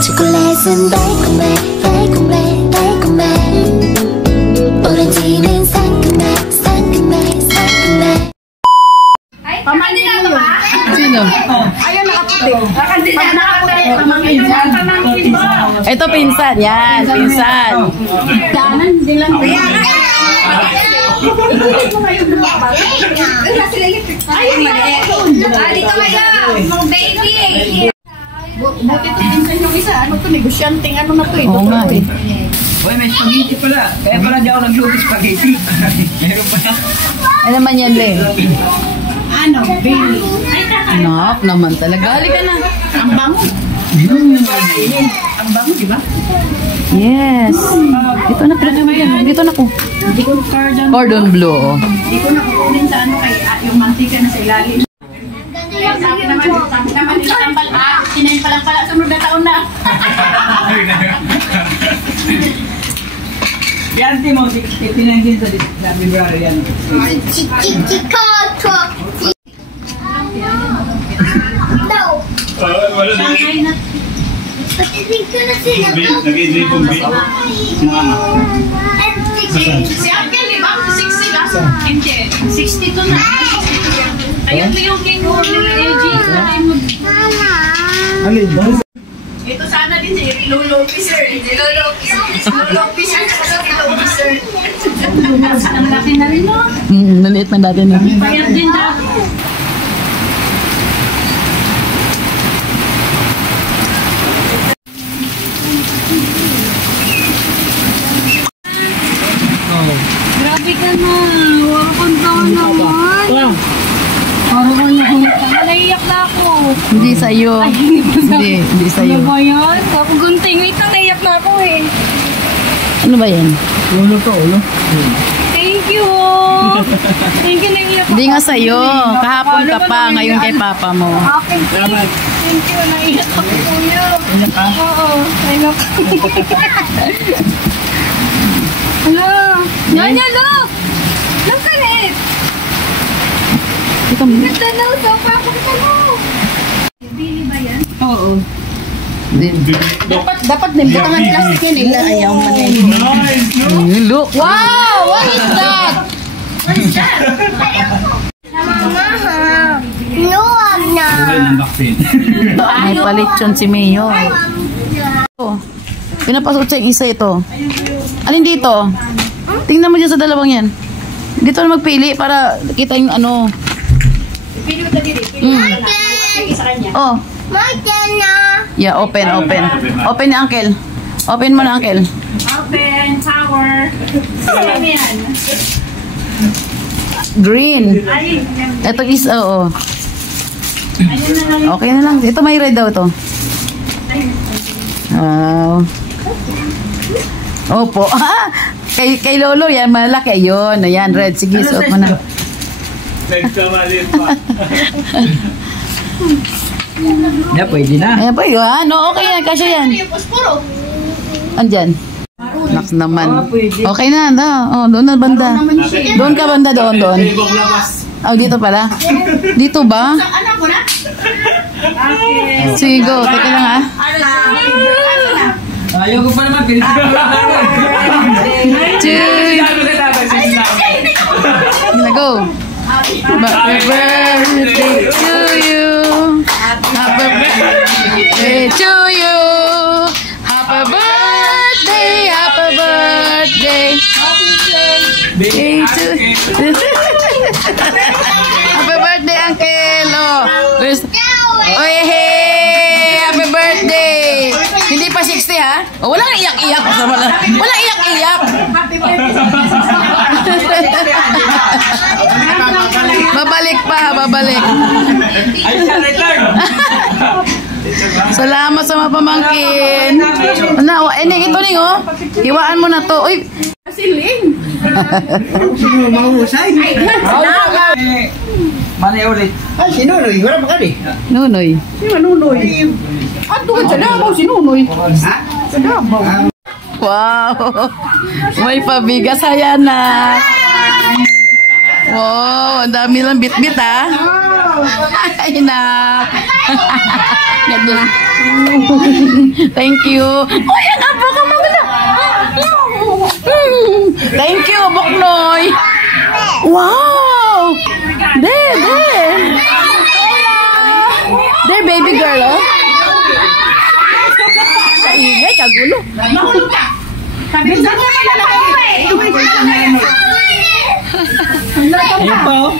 초콜릿은 달콤해 달콤해 달콤해 오렌지는 상큼해 상큼해 상큼해. Pamangkin mo yun. Sino? Ayun, nakaputi. Pamangkin mo. Ito pinsan, yan, pinsan. Danan, hindi lang. Dito kayo, baby. Buti ito pinsan yung isa. Ano ito, negosyanteng ano na ito eh. Oo nga eh. Uy, may spaghetti pala. Kaya pala di ako nagluto spaghetti. Meron pala. Ano naman yan, Le? Ano, baby. Anak naman talaga. Halika na. Ang bango. Ang bango, di ba? Yes. Dito na, pala naman yan. Dito na ko. Hindi ko Cordon bleu. Oh. Hindi ko na kukunin sa ano kay yung mantika na sa ilalim. Sabi naman nila tambal. Tinayin pa lang pala. Sunod na taon na. Yan, Timo. Pinangin sa February yan. Wala na. Nag-i-drip yung beat. Si Uncle, di ba? 60 lang. Hindi. 62 na. Ayun mo yung cake mo nila Eugene. Ito sana din si Lolo Officer. Si Lolo Officer. Lolo Officer. Ang laki na rin, no? Naliit man dati na. Bayad din daw. Grabe ka na. Wakang taon naman. Parang ko yung naiyak na ako. Hindi sa'yo. Hindi sa'yo. Ano ba yan? Ako gunting. Wait lang, naiyak na ako eh. Ano ba yan? Ulo to, ulo. Thank you. Thank you, naiyak ako. Hindi nga sa'yo. Kahapon ka pa. Ngayon kay papa mo. Okay, thank you. Naiyak ako, kuya. Iyak ka? Oo, naiyak ako. Hello. Nanya, look. Look at it. Ito mo. Ganda na, sofa. Pakita mo. Bili ba yan? Oo. Dapat nimbutan ng plastic yan. Ayaw mo na yun. Look. Wow! What is that? What is that? Mama, no, I'm not. Kulay ng vaccine. May palit yun si Mayo. Oh. Pinapasok siya yung isa ito. Alin dito? Tingnan mo dyan sa dalawang yan. Dito na magpili para kita yung ano. Pili mo dali. Pili sa kanya. Oh. Yeah, open. Open ni Uncle. Open mo na, Uncle. Open, power. Ano yan? Green. Ay, Ito is, oo. ayun na lang. Okay na lang. Ito may red daw to. Wow. Opo. Kay Lolo yan, malaki. Ayun, ayan, red. Sige, suot mo na. Nagkamalit pa. Yeah, pwede na. Ayan pa yun. No, okay yan. Kasya yan. Yung posporo. Andyan. Naks naman. Okay na. Oh, doon na banda. Doon ka banda, doon. Ibang labas. Oh, dito pala. Dito ba? Anak mo na? Okay. Sige, go. Teka lang, ha. Ayaw ko pa naman. Go. Happy birthday to you. Happy birthday to you. Happy birthday. Happy birthday. Happy birthday, Uncle. Oh, hey, happy birthday. Hindi pa 60, ha? Oh, walang iyak-iyak. Walang iyak-iyak. Happy birthday. Babalik. Ay, siya return. Salamat sa mga pamangkin. Ano, ito ning, oh. Iwaan mo na to. Uy. Siling. Mahusay. Manay ulit. Ay, si Nunoy. Wala pa ka di? Nunoy. Sino Nunoy? Ato ka sa Davao, si Nunoy. Ha? Sa Davao. Wow. May pabigas, Hayana. Wow, ang dami lang bit-bit, ha? Ay, nak. Thank you. Uy, ang apo ka mamala. Thank you, Buknoy. Wow! De. De, baby girl, oh. Kaingay, kagulo. Ayun pa, oh.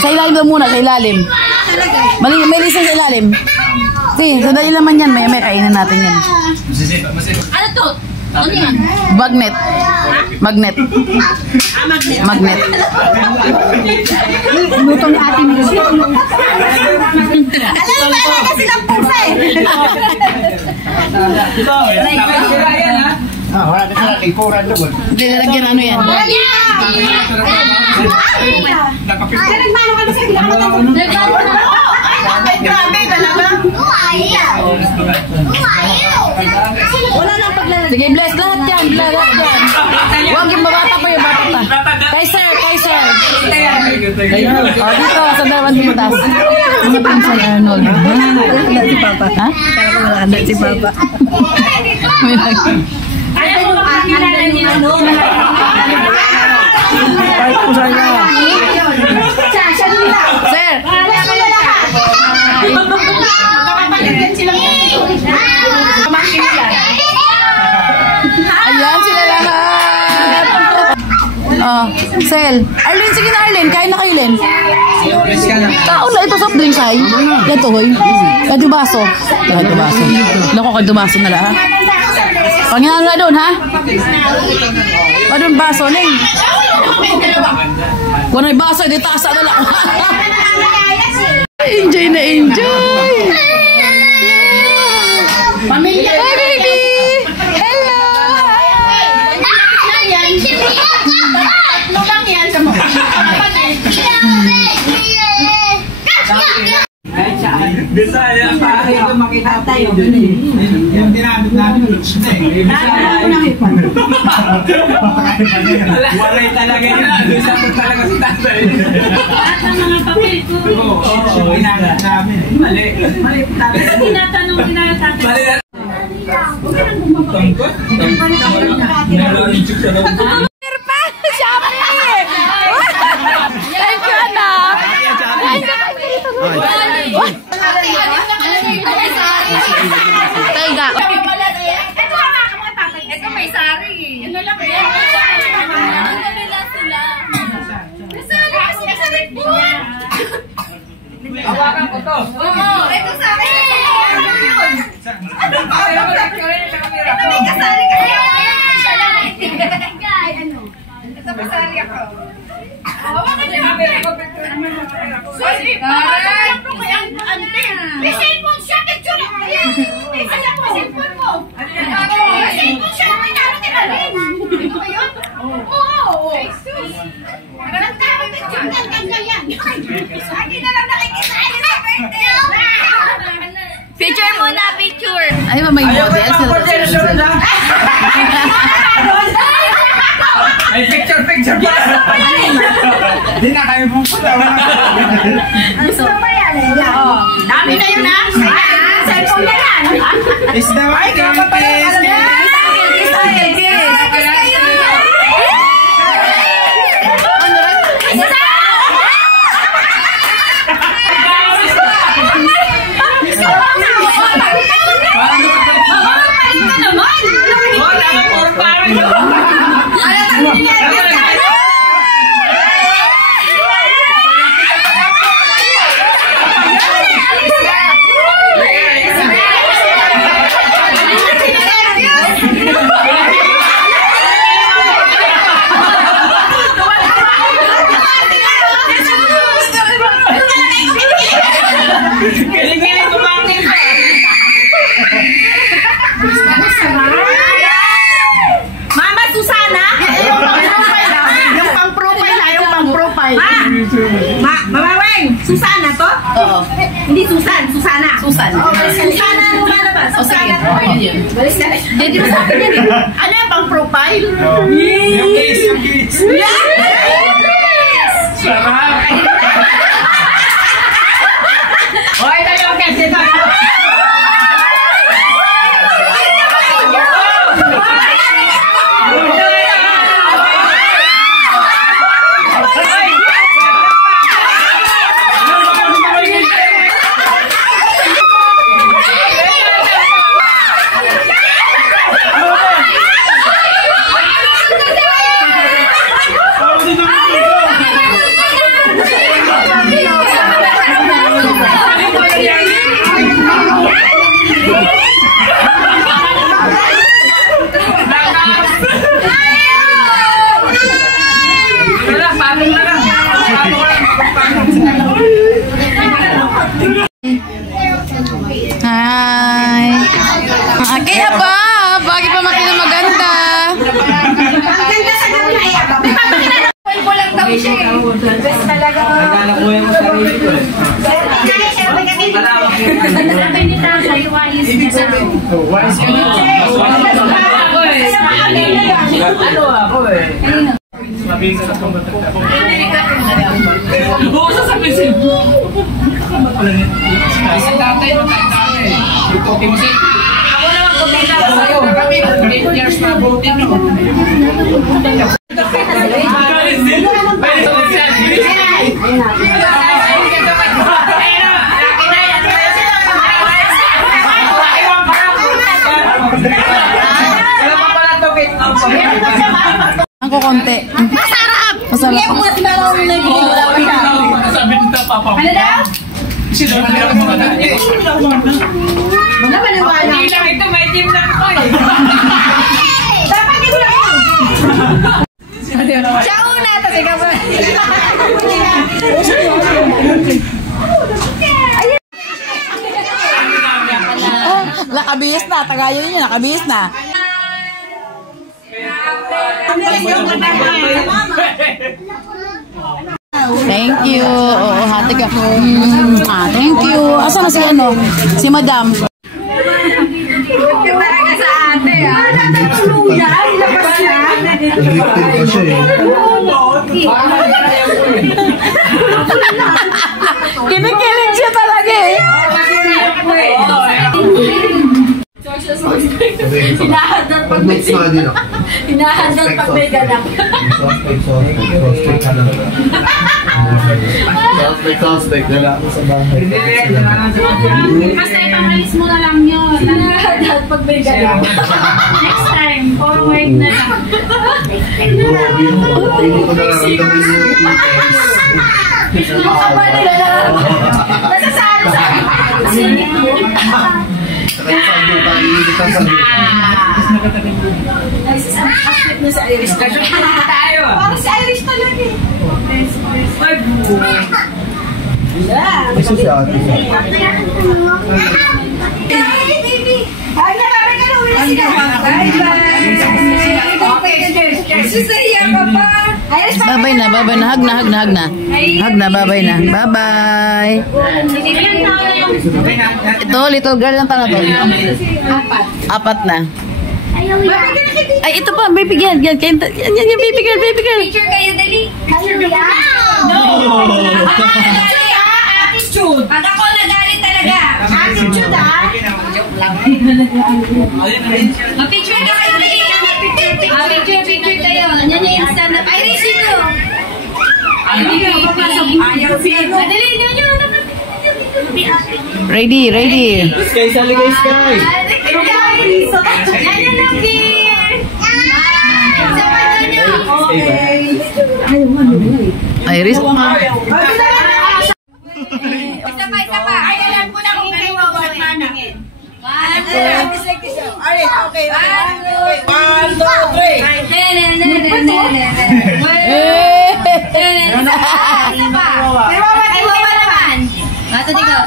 Sa ilalim daw muna, sa ilalim. May lisa sa ilalim. Sige, sandali naman yan. May kainin natin yan. Ano to? Ano yan? Magnet. Magnet. Magnet. Luto ni ate mo. Alam mo ba na silang pusa eh? Ito, sira yan, ha? Wala na sila. Ikuran doon. Hindi, lalagyan ano yan. Nagmano ka na sa grabe talaga. Wala nang paglalagay. Sige, bless lahat yan. Lahat yan. Huwag yung babata pa yung bata pa. Kay sir. O, dito, sa dalawang pitas. Ano pa yung San Arnold? Wala si Papa. Ha? Kaya ko wala si Papa. May lagi. Ayaw mo makakilala niya ano? Kahit po sa'yo. Siya nila. Sir! Magkakapalitan sila. Ayan sila lahat. Oh, Sel. Arlene, sige na Arlene. Kain na kayo, Len. Kaon na ito soft drinks ay. Ito, hoy. Kadubaso. Kadubaso. Lako, kadubaso na lang, ha? Panginoon na doon, ha? Doon baso, Len. Kung may baso, di taas na lang. Enjoy na enjoy. Pamilya. Hi, baby. Hello. Tatlo lang yan sa mga. Bisaya pa. Ito makita tayo. Yung tinanong namin, looks na eh. Walay talaga yun. Sakot talaga si tatay. Lahat ng mga papel ko. Oo, tinanong namin. Mali. Mali talaga. Tinatanong nila yung tatay. Mali na. Tangkot? Meron yung chik sa daw. Thank you, anak. Thank you. Taiga. Ito ang mga tatay. Ito may sari. Yun na lang yan. Ano nila sila? Nasari po. Hawakan ko to. Oo, ito sa akin. Ano yun? Ano pa? Ito may kasari kasi. Siya lang. Ano? Ito kasari ako. Hawakan niyo ako. Sorry, parang ko kaya ang ante. May cellphone siya, picture. Ayan. May cellphone mo. May cellphone siya, may naroon ni Alin. Ito ba yun? Oo. Jesus. Ang tawag picture ng ganyan yan. Hindi na lang nakikita. Picture muna, picture. Ay, may model. Ay, picture pa. Hindi na kayo mong pula. Gusto ba yan eh? Dami na yun ah. Cellphone na yan. Is the mic Galing-galing kumakin pa. Mama Susana? Yung pang-profile na, yung pang-profile. Mamaweng, Susana to? Oo. Hindi Susan, Susana. Susan. Susana ang lumalabas. O, sige. Susana. Yun. Hindi mo sa akin yan eh. Ano yung pang-profile? Yung kiss. Yeah! talaga. Nagkanakuha mo sarili ko eh. Sabi ni Tasha, iwayos niya sa akin. Wise ka na. Ano ako eh? Sabihin ka na kung ba't Oo, sasabihin. Isang tatay, matay-tatay. Ako naman kumita ko sa'yo. Kami, 8 years na voting, no? Ang kukonti. Masarap! Masarap. Sabi nito, papa. Ano daw? Sino na lang mo na? Mga maniwala. Hindi lang ito, may team lang ito eh. Dapat hindi ko lang. Siya una, tapos ikaw pa. Nakabihis na. Tagayo yun. Nakabihis na. Thank you. Oo, hati ka. Thank you. Asa na si ano? Si Madam. Talaga sa ate, ah. Tatuluyan, labas na. Kinikilig siya talaga eh. Hinahandang pag may hinahandang pag may ganap. Suspect na lang sa bahay. Basta ipangalis mo na lang yun. Hinahandang pag may ganap. Next time, forward na lang. Hindi ko nararamdaman yung Yung kaba nila na. Nasasalo sa akin. Singit mo. sakit sa iyo, kainit ang sabi. Akit na sa Irish. Tayo. Parang si Irish talaga eh. Isa siya ate. Ay, nababay ka na. Uwi na sila. Bye-bye. Susaya ka pa. Babay na, babay na. Hag na, hag na, hag na. Hag na, babay na. Bye-bye. Ito, little girl lang tala to. Apat na. Ay, ito pa, baby girl. Yan, baby girl, baby girl. Picture kayo, dali. Picture ka. Attitude. Pag ako nagalit talaga. Attitude, ah. Mag-picture ka kayo, dali. Picture kayo. Yan yung instant up. Ay, Rishi ko. Ayaw siya. Dali, nyo. Ready, ready. Sky, sali guys, Sky. Yan yung beer. Iris. Isa pa. Ay, alam ko na kung kayo manangin. 1, 2, 3. Alright, okay. 1, 2, 3. Isa pa. Ay, wawa naman. Mato dito.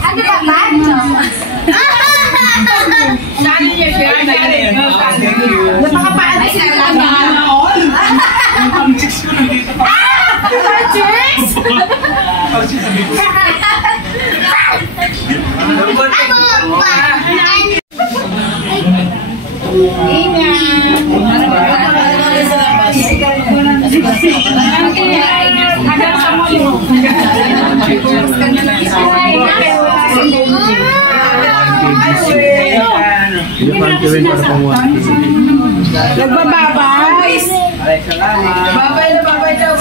Ano ba ba? Saan niya siya? Napakapaano sila lang. Ang chicks ko nandito pa. Chicks? Nagbababay. Babay na babay daw.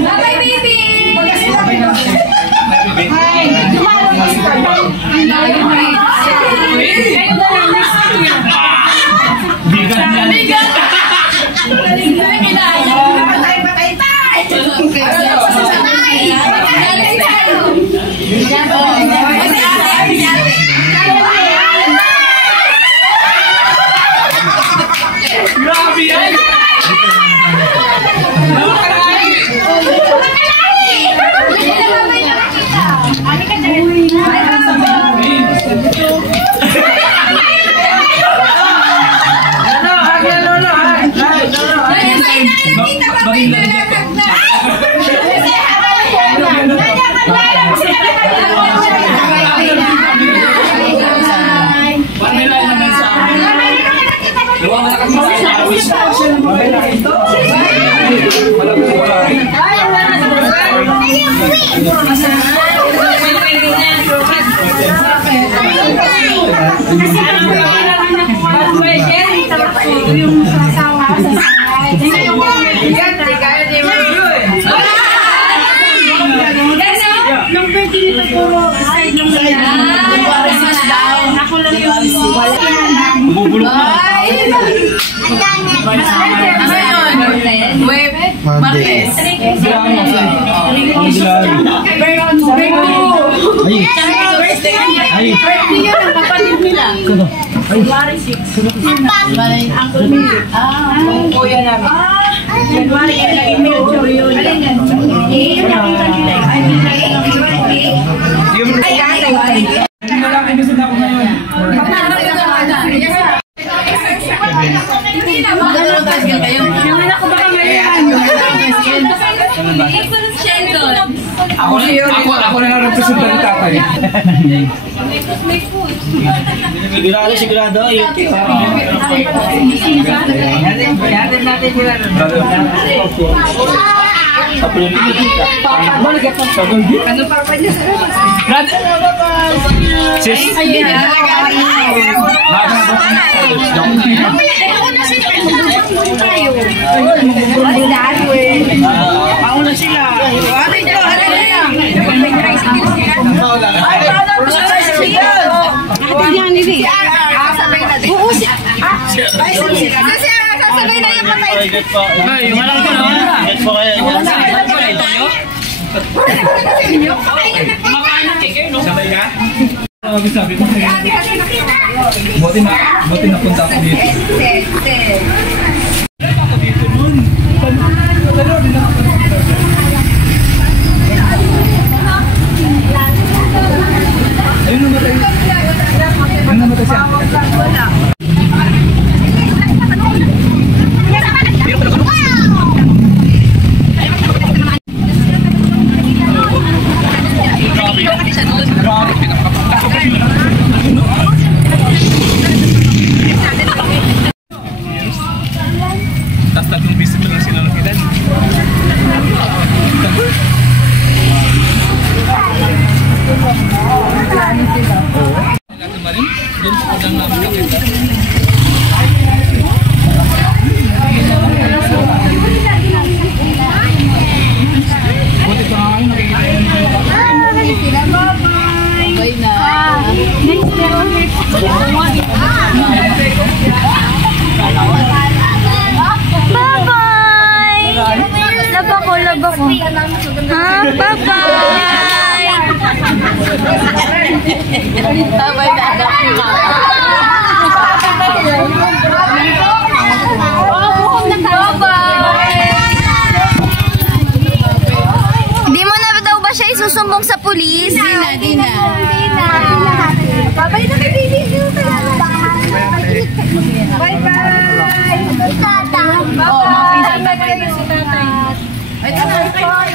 Bye, baby! Hi! Patay! Yung sasawa sa side. Tingnan yung yung birthday nito puro side lang na yan. Ako lang yung Bubulok na. Marquez. Ay. birthday yun ang kapatid nila. January 6. Uncle Mili. Kuya namin. January yung naging major yun. Yung nakita nila. Hindi na lang gusto na ako ngayon. Magdadalawang tricycle kayo. Yung anak ko baka ngayon. Ako na lang represent ng tatay. Sigurado, ayun. Yatin natin sila. Ano pa pa niya sa Sis. Pauna sila. Ate ko, sasabay na yung patay. Ay, wala ka na. Get po kayo. Sabay ka? Sabi mo. Buti napunta ako dito. Dito nun. Ayun namatay. Ayun namatay siya. Tapos tatlong visit lang sila ng edad. Doon po lang namin nakita. Buti pa nga kayo nakikita yun. Bye na. Bye-bye! Love ako. Ha? Bye-bye! Bye-bye na anak ko. Hindi mo na daw ba siya isusumbong sa pulis? Di na. Bye-bye na, baby. Bye-bye! Oh, mapinsan na kayo si tatay. Ay, tatay.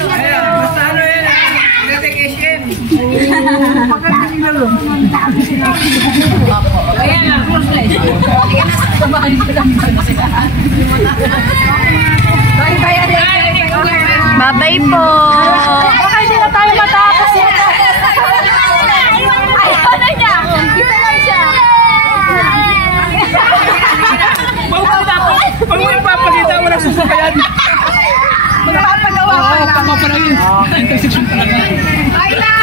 basta ano yan. Notification. Ayan na, close na ito. Sabahan ko lang sila. Bye-bye po! Baka hindi na tayo matapos yan. Ayaw na niya! Kita lang siya! Pag mo ipapakita mo lang susukayan. Magpapagawa pa lang. Papapalagin. Intersection talaga. Bye-bye!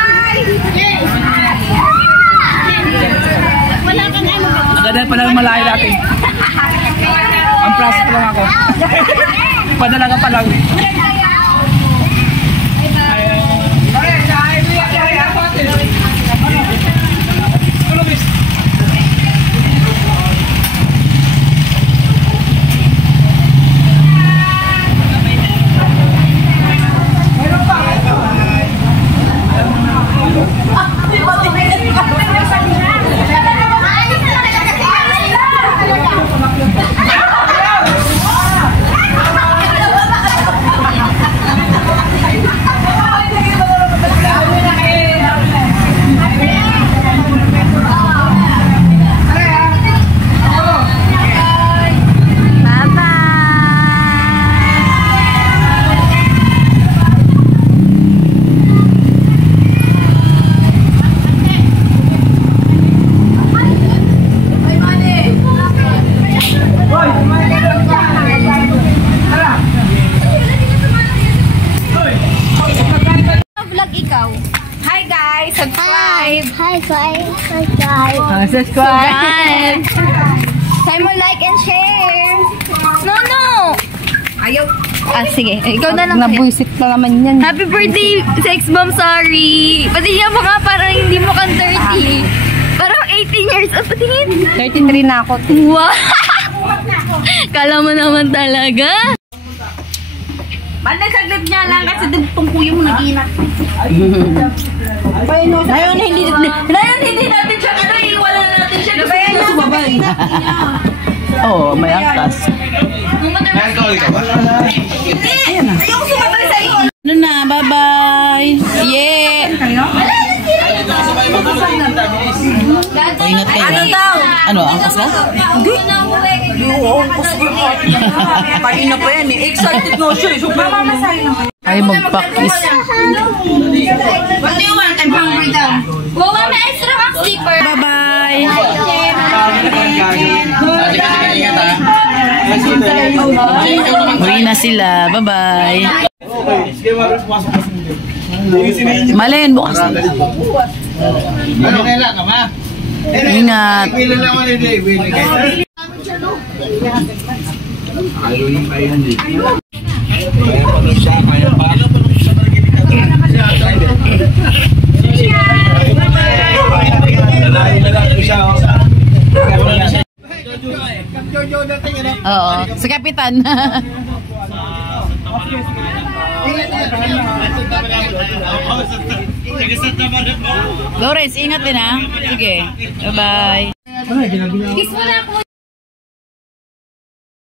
Wala kang ano. Agad pa lang malayo natin. Ang process lang ako. Padala ka pa lang. subscribe. Hi guys. Hi guys. Subscribe. Say mo like and share. No. Ayaw. Sige. Ikaw na lang. Nabuisit na naman yan. Happy birthday, Sex Bomb, sorry. Patingin mo nga, parang hindi mo kang 30. Parang 18 years old. Patingin. 33 na ako. Wow! Kala mo naman talaga. Banda, saglit niya lang kasi dugtong kuya mo nag-inat. Ngayon, hindi natin siya, iwala na natin siya. Kasi sumabay. Oo, may angkas. Ayoko sumabay sa iyo. Ano na, bye-bye. Yeah. O, ingat kayo. Ano daw? Ano, angkas ka? Kanina pa yan eh. Excited na siya. Ay, mag-practice. What do you want? I'm hungry daw. Wow, may extra box zipper. Bye-bye. Uwi na sila. Bye-bye. Malen, bukas na. Ingat. Oo, si Kapitan. Lawrence, ingat din ha. Sige. Bye-bye. Kiss mo na ako.